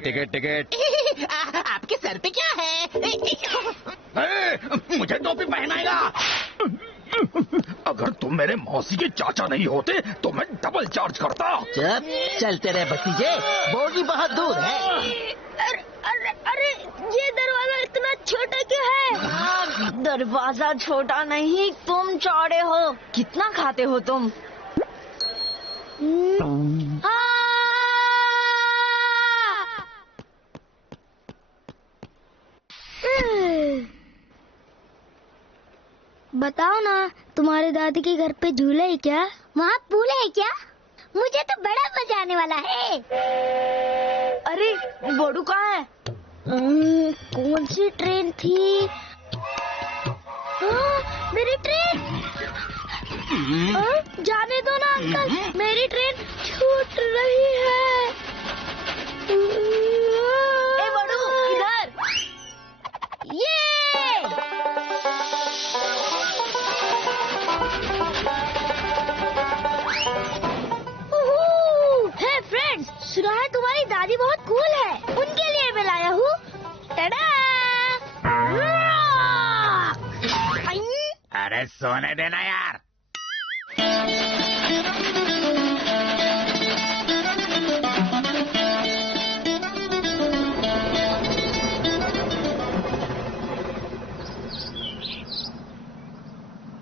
Ticket ticket. आपके sir पे क्या है? मुझे टोपी पहनाएगा। अगर तुम मेरे मौसी के चाचा नहीं होते तो मैं डबल चार्ज करता। चुप, चलते रहे भतीजे, बोगी बहुत दूर है। अरे ये दरवाजा इतना छोटा क्यों है? दरवाजा छोटा नहीं, तुम चौड़े हो। कितना खाते हो तुम? बताओ ना, तुम्हारे दादी के घर पे झूला है क्या? वहाँ पूल है क्या? मुझे तो बड़ा मजा आने वाला है। अरे बोडू कहाँ है? कौन सी ट्रेन थी? मेरी ट्रेन! जाने दो ना अंकल, मेरी ट्रेन छूट रही है। ए बोडू, इधर! ये हे फ्रेंड्स, सुना है तुम्हारी दादी बहुत कूल है, उनके लिए मैं लाया हूँ। टडा! अरे सोने देना यार।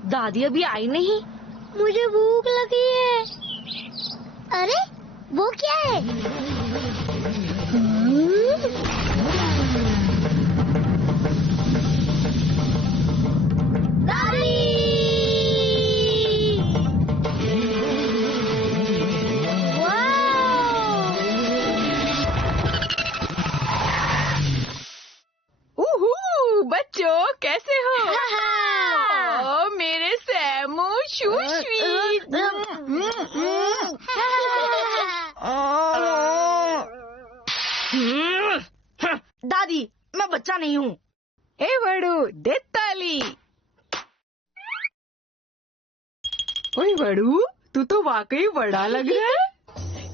दादी अभी आई नहीं। मुझे भूख लगी है। अरे वो क्या है? दादी! बच्चों कैसे हो? ओ, मेरे सैमू स्वीट। दादी, मैं बच्चा नहीं हूँ। ए बड़ू, दे ताली। ओए बड़ू, तू तो वाकई बड़ा लग रहा है।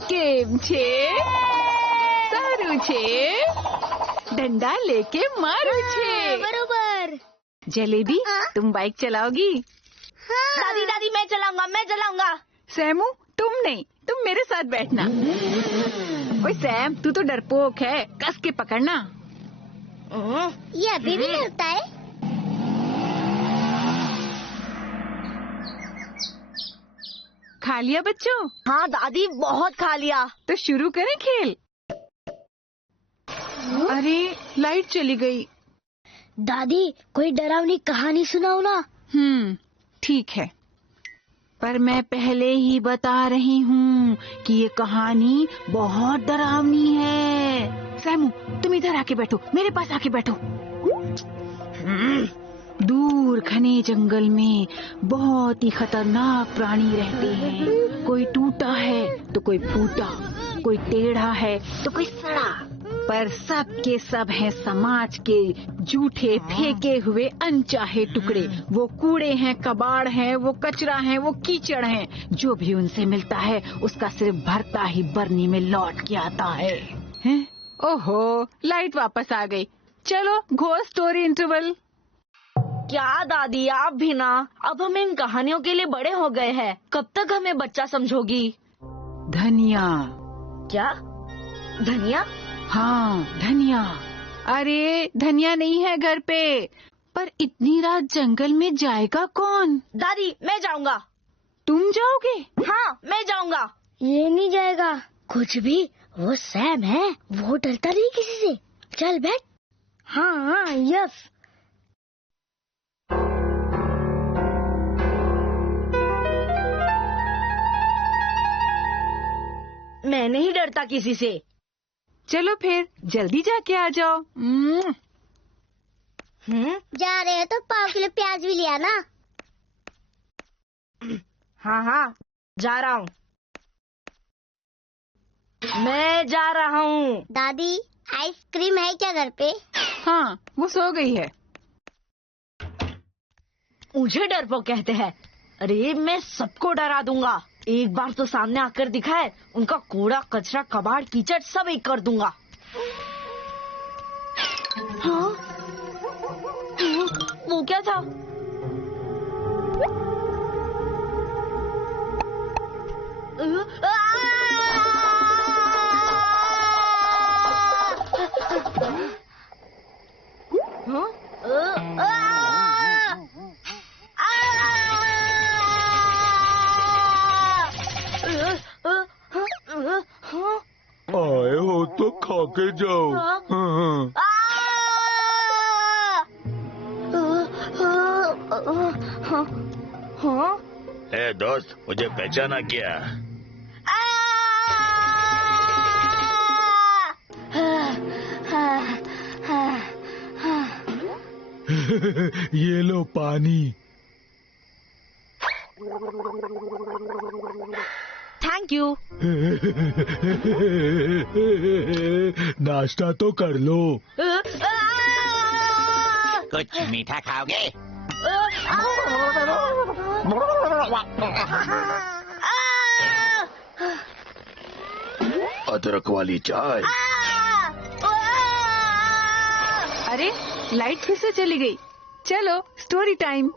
केम छे? सारू छे? डंडा लेके मारू छे। बरोबर। जलेबी, तुम बाइक चलाओगी? हाँ। दादी दादी, मैं चलाऊंगा। सैमू, तुम नहीं, तुम मेरे साथ बैठना। ओए सैम, तू तो डरपोक है, कस के पकड़ना। ये अभी भी डरता है। खा लिया बच्चों? हाँ दादी, बहुत खा लिया। तो शुरू करें खेल? अरे लाइट चली गई। दादी, कोई डरावनी कहानी सुनाओ ना। ठीक है, पर मैं पहले ही बता रही हूँ कि ये कहानी बहुत डरावनी है। सैमू, तुम इधर आके बैठो, मेरे पास आके बैठो। दूर घने जंगल में बहुत ही खतरनाक प्राणी रहते हैं। कोई टूटा है तो कोई फूटा, कोई टेढ़ा है तो कोई सड़ा, पर सब के सब हैं समाज के झूठे फेंके हुए अनचाहे टुकड़े। वो कूड़े हैं, कबाड़ हैं, वो कचरा हैं, वो कीचड़ हैं। जो भी उनसे मिलता है उसका सिर्फ भरता ही बरनी में लौट के आता है। हैं? ओहो, लाइट वापस आ गई। चलो घोस्ट स्टोरी इंटरवल। क्या दादी, आप भी ना? अब हम इन कहानियों के लिए बड़े हो गए हैं, कब तक हमें बच्चा समझोगी? धनिया। क्या? धनिया? हाँ, धनिया। अरे धनिया नहीं है घर पे, पर इतनी रात जंगल में जाएगा कौन? दादी, मैं जाऊंगा। तुम जाओगे? हाँ, मैं जाऊंगा। ये नहीं जाएगा कुछ भी, वो सैम है, वो डरता नहीं किसी से। चल बैठ। हाँ, यस। मैं नहीं डरता किसी से। चलो फिर जल्दी जाके आ जाओ। जा रहे हैं तो 5 किलो प्याज भी लिया ना। हाँ, जा रहा हूँ। मैं जा रहा हूँ। दादी, आइसक्रीम है क्या घर पे? हाँ, वो सो गई है। मुझे डरपोक कहते हैं? अरे मैं सबको डरा दूंगा। एक बार तो सामने आकर दिखाए, उनका कूड़ा कचरा कबाड़ कीचड़ सब एक कर दूंगा। हाँ? वो क्या था? आए हो तो खा के जाओ। हाँ। ए दोस्त, मुझे पहचाना क्या? ये लो पानी। Thank you. नाश्ता तो कर लो। कुछ मीठा खाओगे? अदरक वाली चाय। अरे लाइट फिर से चली गई। चलो स्टोरी टाइम।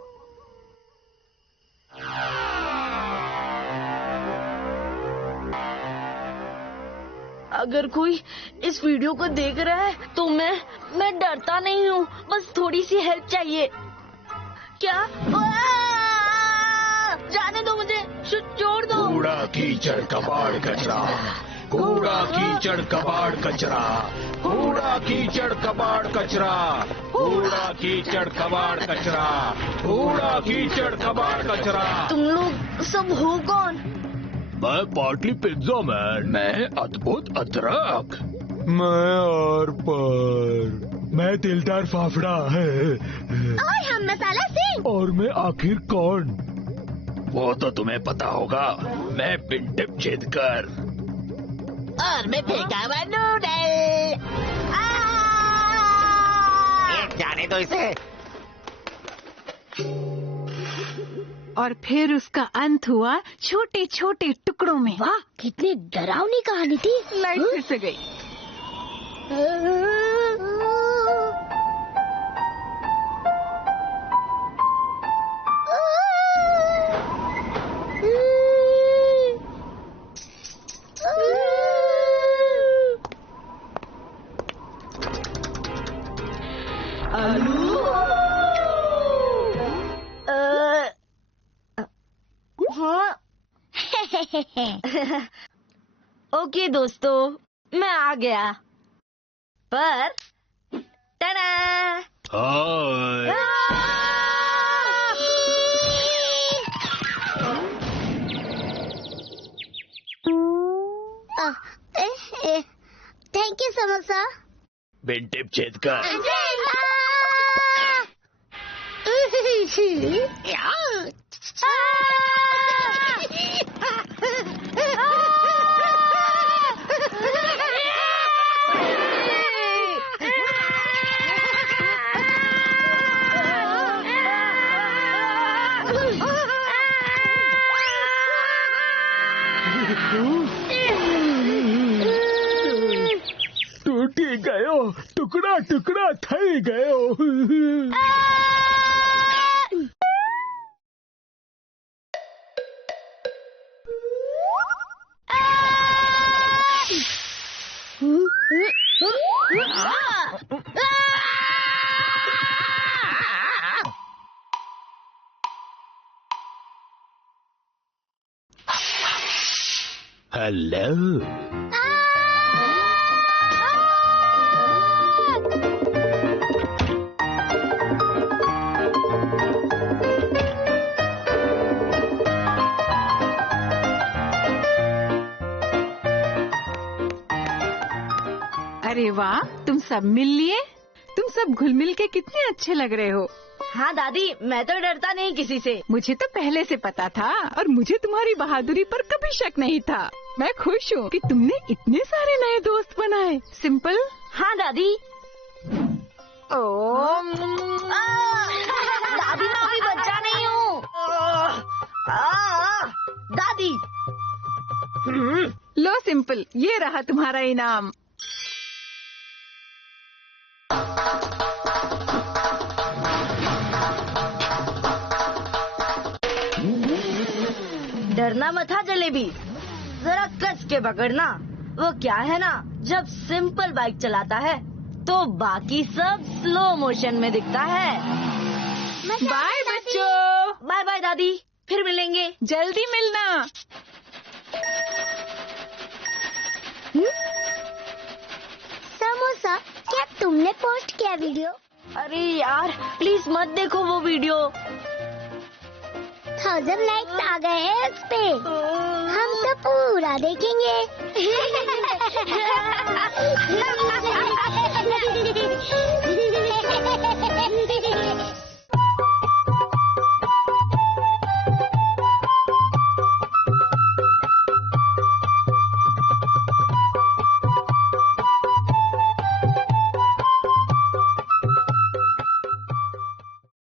अगर कोई इस वीडियो को देख रहा है तो मैं डरता नहीं हूँ, बस थोड़ी सी हेल्प चाहिए। क्या? जाने दो मुझे, छोड़ दो। कूड़ा कीचड़ कबाड़ कचरा, कूड़ा कीचड़ कबाड़ कचरा, कूड़ा कीचड़ कबाड़ कचरा, कूड़ा कीचड़ कबाड़ कचरा, कूड़ा कीचड़ कबाड़ कचरा। तुम लोग सब हो कौन? मैं पार्टी पिज्जा मैन। मैं अद्भुत अदरक। मैं और पर। मैं तिलदार फाफड़ा है। और हम मसाला सिंह। और मैं आखिर कौन? वो तो तुम्हें पता होगा। मैं पिंटिप छेदकर। और मैं फेंका हुआ नूडल। जाने दो इसे। और फिर उसका अंत हुआ छोटे छोटे टुकड़ों में। वाह, कितनी डरावनी कहानी थी। लाइट फिर से गई। ओके दोस्तों, मैं आ गया। पर टडा! हाय। Thank you samosa. पिंटिप छेदकर। टूटी गयो, टुकड़ा टुकड़ा थई गयो। हेलो। अरे वाह, तुम सब मिल लिए। तुम सब घुल मिल के कितने अच्छे लग रहे हो। हाँ दादी, मैं तो डरता नहीं किसी से। मुझे तो पहले से पता था और मुझे तुम्हारी बहादुरी पर कभी शक नहीं था। मैं खुश हूँ कि तुमने इतने सारे नए दोस्त बनाए। सिंपल। हाँ दादी। दादी, मैं अभी बच्चा नहीं हूँ। दादी। लो सिंपल, ये रहा तुम्हारा इनाम। डरना मत था जलेबी, जरा कस के पकड़ना। वो क्या है ना, जब सिंपल बाइक चलाता है तो बाकी सब स्लो मोशन में दिखता है। बाय बच्चों, बाय बाय दादी, फिर मिलेंगे। जल्दी मिलना। समोसा, क्या तुमने पोस्ट किया वीडियो? अरे यार प्लीज मत देखो वो वीडियो। 1000 लाइक्स आ गए हैं उस पे। हम तो पूरा देखेंगे।